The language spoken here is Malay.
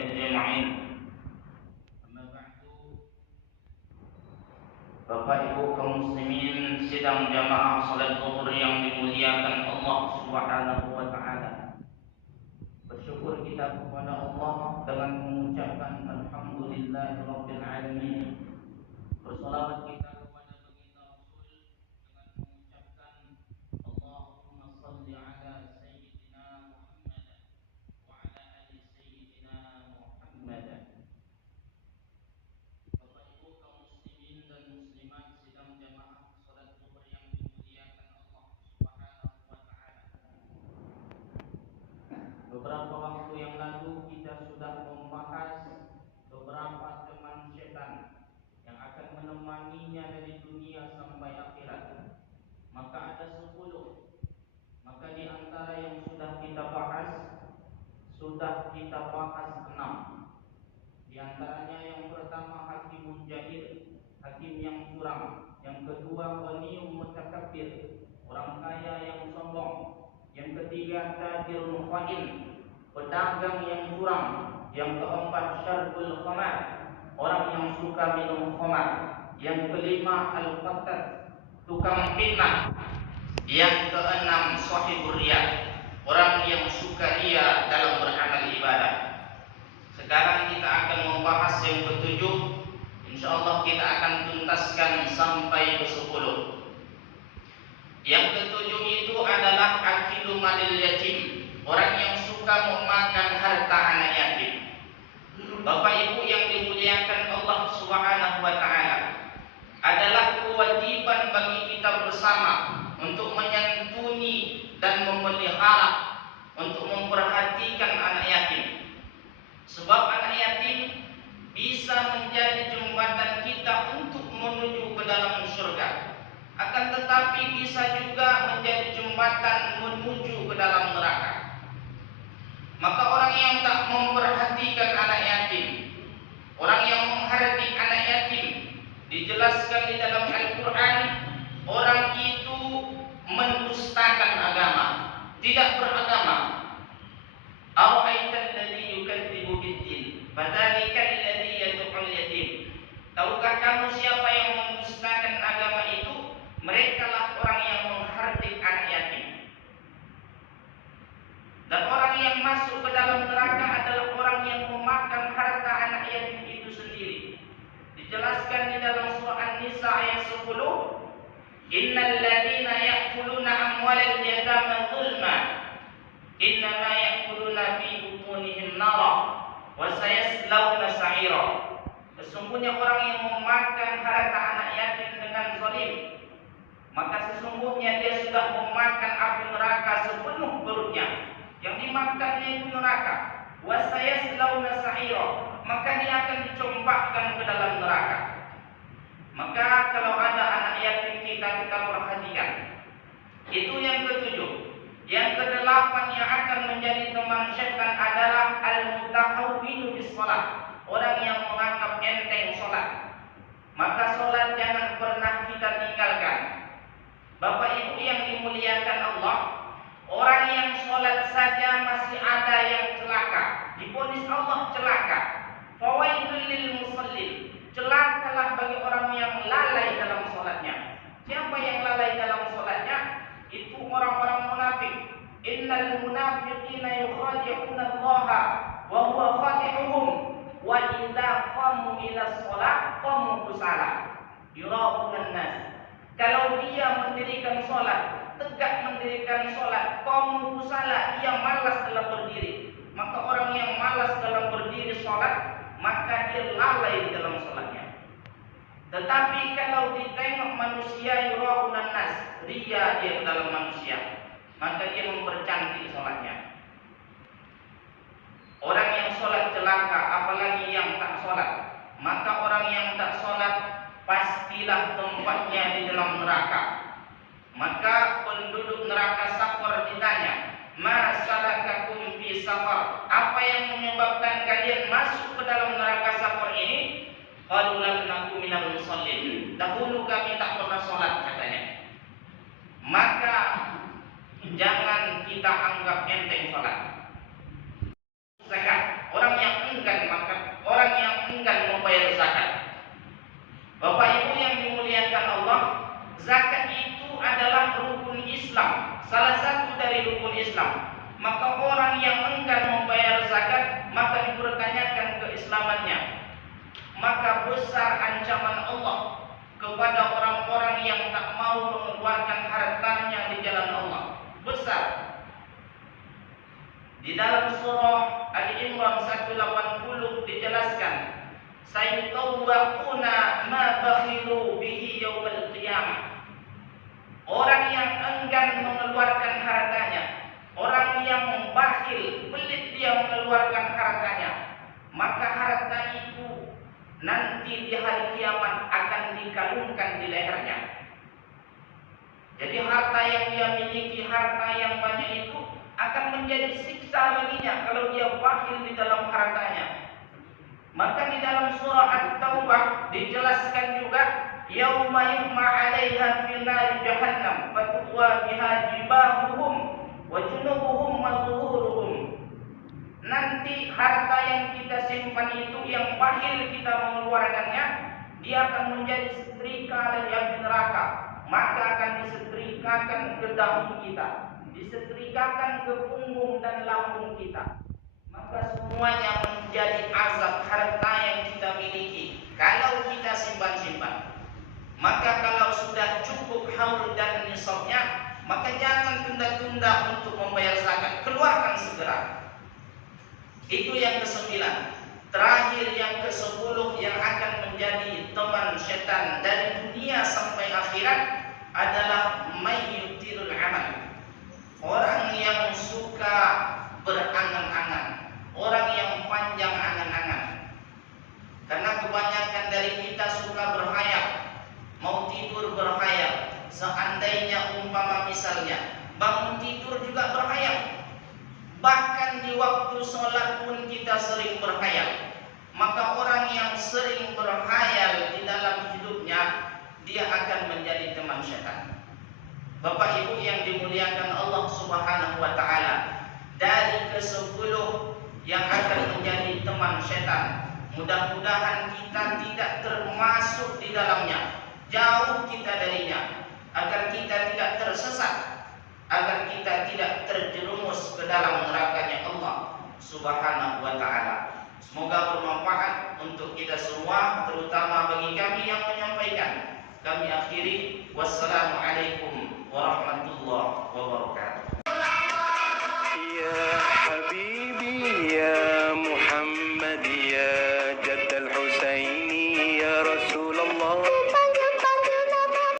أجمعين. أما بعد, Bapak Ibu kaum muslimin sidang jamaah salat zuhur yang dimuliakan Allah Subhanahu wa taala. Bersyukur kita kepada Allah dengan mengucapkan alhamdulillahirabbil alamin. Bersalawat kita kepada baginda Rasul dengan mengucapkan Allahumma shalli ala sayyidina Muhammad wa ala ali sayyidina Muhammad. Bapak Ibu kaum muslimin dan muslimat sidang jamaah salat zuhur yang dimuliakan Allah Subhanahu wa taala. Beberapa waktu yang lalu kita sudah membahas beberapa teman setan yang akan menemaninya dari dunia sampai akhirat. Maka ada 10. Maka di antara yang sudah kita bahas 6. Di antaranya yang pertama hakimun jahil, hakim yang curang. Yang kedua ghaniyun mutakabbir, orang kaya yang sombong. Yang ketiga tajirun khain, pedagang yang curang. Yang keempat syarbul khamar, orang yang suka minum khamar. Yang kelima al-qattat, tukang fitnah. Yang keenam sahibur riya, orang yang suka riya dalam beramal ibadah. Sekarang kita akan membahas yang ke-7. Insyaallah kita akan tuntaskan sampai ke-10. Yang ke-7 itu adalah akilu malil yatim, orang yang suka memakan harta anak yatim. Bapak Ibu yang dimuliakan Allah Subhanahu wa taala, adalah kewajiban bagi kita bersama untuk menyantuni dan memelihara, untuk memperhatikan anak yatim. Sebab anak yatim bisa menjadi jembatan kita untuk menuju ke dalam surga. Akan tetapi bisa juga menjadi jembatan menuju ke dalam neraka. Maka orang yang tak memperhatikan anak yatim, orang yang menghardik anak yatim, dijelaskan di dalam Al-Quran, orang itu mendustakan agama, tidak beragama. Ara'aital ladzi yukadzibu bid-din, fadzalikal ladzi yad'ul yatim. Tahukah kamu siapa yang mendustakan agama itu? Merekalah orang yang menghardik anak yatim. Dan orang yang masuk ke dalam neraka adalah orang yang memakan harta anak yatim itu sendiri. Dijelaskan di dalam surah An-Nisa ayat 10, innal ladzina ya'kuluna amwalal yatama zulma innama ya'kuluna fi butunihim nara wa sayaslawna sa'ira. Sesungguhnya orang yang memakan harta anak yatim dengan zalim, maka sesungguhnya dia sudah memakan api neraka sepenuh perutnya. Yang dimakannya itu neraka. Wa sayaslawna sa'ira, maka dia akan dicampakkan ke dalam neraka. Maka kalau ada anak yatim kita perhatikan. Itu yang ke-7. Yang ke-8 yang akan menjadi teman syaitan adalah al-mutahawwinu bis shalah, orang yang menganggap enteng salat. Maka salat jangan pernah kita tinggalkan. Bapak Ibu yang dimuliakan Allah, orang yang salat saja masih ada yang celaka, divonis Allah celaka. Fawailul lil musallin, celakalah bagi orang yang lalai dalam salatnya. Siapa yang lalai dalam salatnya? Itu orang-orang munafik. Innal munafiqina yukhadi'una Allah wa huwa khadi'uhum wa idza qamu ila shalah qamu kusala yura'unan nas. Kalau dia mendirikan salat, tegak mendirikan salat, qamu kusala, dia malas dalam berdiri. Maka orang yang malas dalam berdiri salat, maka dia lalai di dalam salatnya. Tetapi kalau ditengok manusia yura'unan nas, ria dia dalam manusia, maka dia mempercantik salatnya. Orang yang salat celaka, apalagi yang tak salat. Maka orang yang tak salat pastilah tempatnya di dalam neraka. Maka penduduk neraka Saqar ditanya, ma salakakum fi saqar, apa yang menyebabkan kalian masuk ke dalam neraka Saqar ini? Qalu lam nakum minal musallin, dahulu kami tak pernah salat katanya. Maka jangan kita anggap enteng salat. Zakat, orang yang maka besar ancaman Allah kepada orang-orang yang tak mau mengeluarkan hartanya di jalan Allah. Besar. Di dalam surah Ali Imran 180 dijelaskan, sayutawwaquna ma bakhilu bihi yaumal qiyamah. Orang yang enggan mengeluarkan hartanya, orang yang bakhil, pelit dia mengeluarkan hartanya, maka harta itu nanti di hari kiamat akan dikalungkan di lehernya. Jadi harta yang dia miliki, harta yang banyak itu akan menjadi siksa baginya kalau dia bakhil di dalam hartanya. Maka di dalam surah At-Taubah dijelaskan juga, yauma yuhma 'alaiha fi nari jahannam fatwa biha jibahuhum wa junubuhum wa zuhuruhum. Nanti harta yang kita simpan itu, yang bakhil kita mengeluarkannya, dia akan menjadi setrika dari api neraka. Maka akan disetrikakan ke dahi kita, disetrikakan ke punggung dan lambung kita. Maka semuanya menjadi azab harta yang kita miliki kalau kita simpan-simpan. Maka kalau sudah cukup haul dan nisabnya, maka jangan tunda-tunda untuk membayar zakat, keluarkan segera. Itu yang ke-9. Terakhir yang ke-10 yang akan menjadi teman setan dari dunia sampai akhirat adalah mayyutirul amal. Orang yang suka berangan-angan, orang yang panjang angan-angan. Karena kebanyakan dari kita suka berkhayal, mau tidur berkhayal. Seandainya umpama misalnya bangun tidur juga berkhayal. Bahkan di waktu sholat pun kita sering berkhayal. Maka orang yang sering berkhayal di dalam hidupnya, dia akan menjadi teman setan. Bapak Ibu yang dimuliakan Allah Subhanahu wa taala, dari ke-10 yang akan menjadi teman setan, mudah-mudahan kita tidak termasuk di dalamnya. Jauh kita darinya, agar kita tidak tersesat, agar kita tidak terjerumus ke dalam nerakanya Allah Subhanahu wa taala. Semoga bermanfaat untuk kita semua, terutama bagi kami yang menyampaikan. Kami akhiri, wassalamualaikum warahmatullahi wabarakatuh.